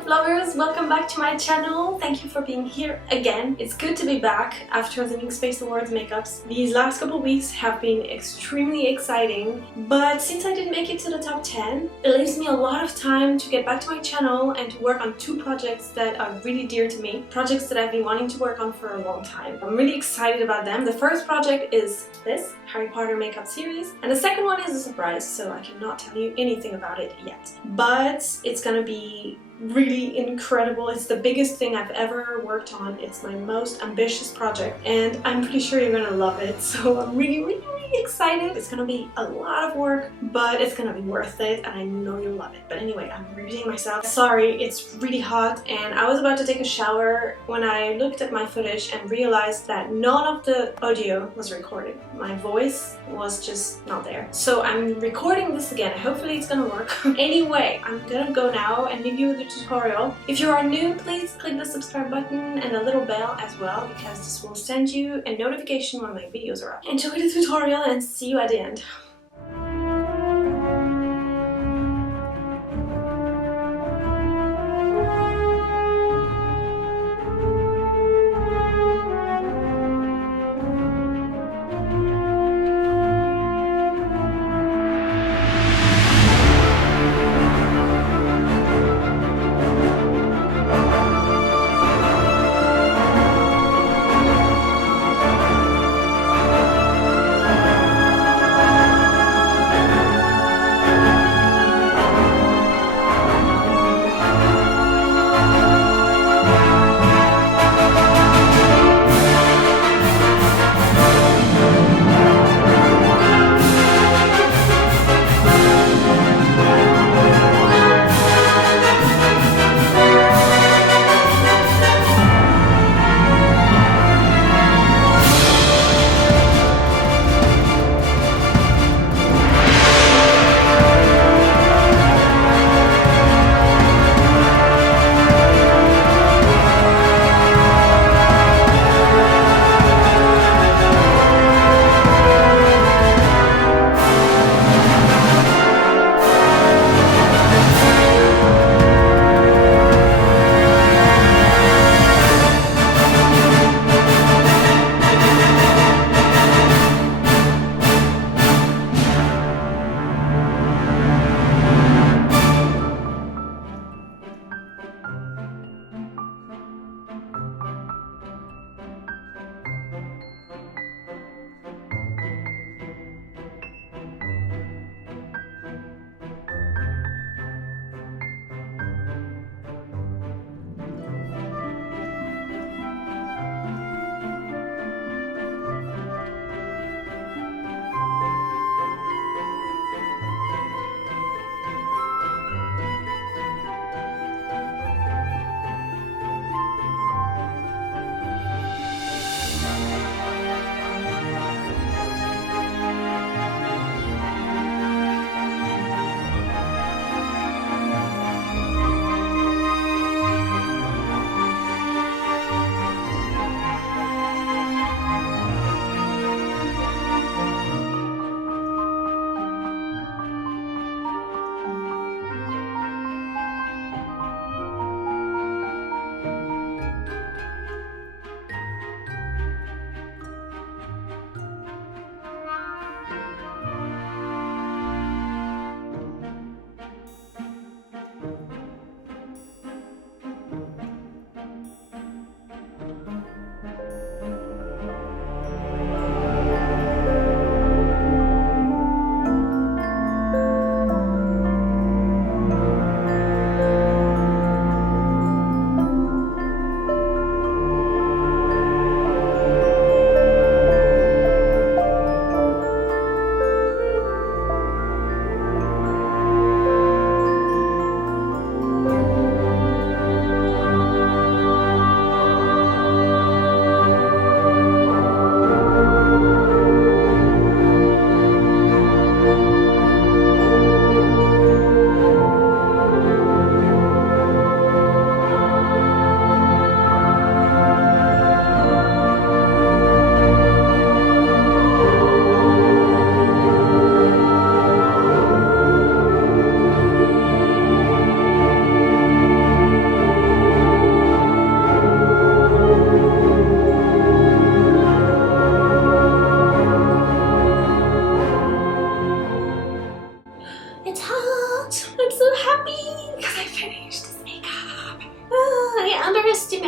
makeup lovers, welcome back to my channel. Thank you for being here again. It's good to be back after the Mixed Space Awards makeups. These last couple weeks have been extremely exciting, but since I didn't make it to the top 10, it leaves me a lot of time to get back to my channel and to work on two projects that are really dear to me. Projects that I've been wanting to work on for a long time. I'm really excited about them. The first project is this Harry Potter makeup series, and the second one is a surprise, so I cannot tell you anything about it yet. But it's gonna be really incredible. It's the biggest thing I've ever worked on. It's my most ambitious project and I'm pretty sure you're gonna love it. So I'm really excited. It's gonna be a lot of work, but it's gonna be worth it and I know you'll love it. But anyway, I'm repeating myself. Sorry, it's really hot and I was about to take a shower when I looked at my footage and realized that none of the audio was recorded. My voice was just not there. So I'm recording this again. Hopefully it's gonna work. Anyway, I'm gonna go now and leave you with the tutorial. If you are new, please click the subscribe button and the little bell as well, because this will send you a notification when my videos are up. Enjoy the tutorial and see you at the end.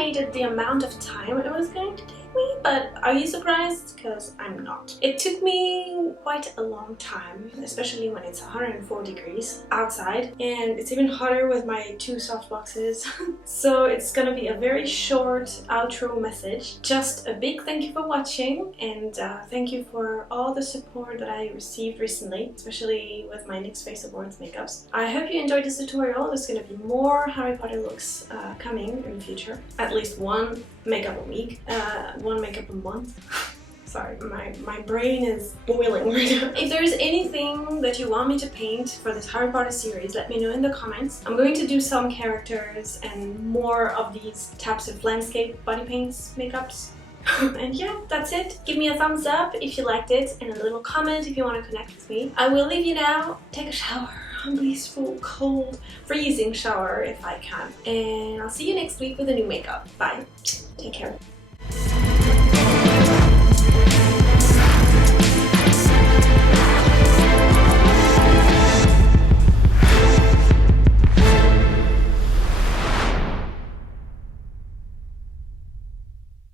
estimated the amount of time it was going to take me, but are you surprised? Because I'm not. It took me quite a long time, especially when it's 104 degrees outside, and it's even hotter with my two soft boxes. So it's gonna be a very short outro message. Just a big thank you for watching, and thank you for all the support that I received recently, especially with my NYX Face Awards makeups. I hope you enjoyed this tutorial. There's gonna be more Harry Potter looks coming in the future. At least one makeup a week, one makeup a month. Sorry, my brain is boiling right now. If there's anything that you want me to paint for this Harry Potter series, let me know in the comments. I'm going to do some characters and more of these types of landscape body paints makeups. And yeah, that's it. Give me a thumbs up if you liked it and a little comment if you want to connect with me. I will leave you now. Take a shower. A blissful, cold, freezing shower if I can. And I'll see you next week with a new makeup. Bye. Take care.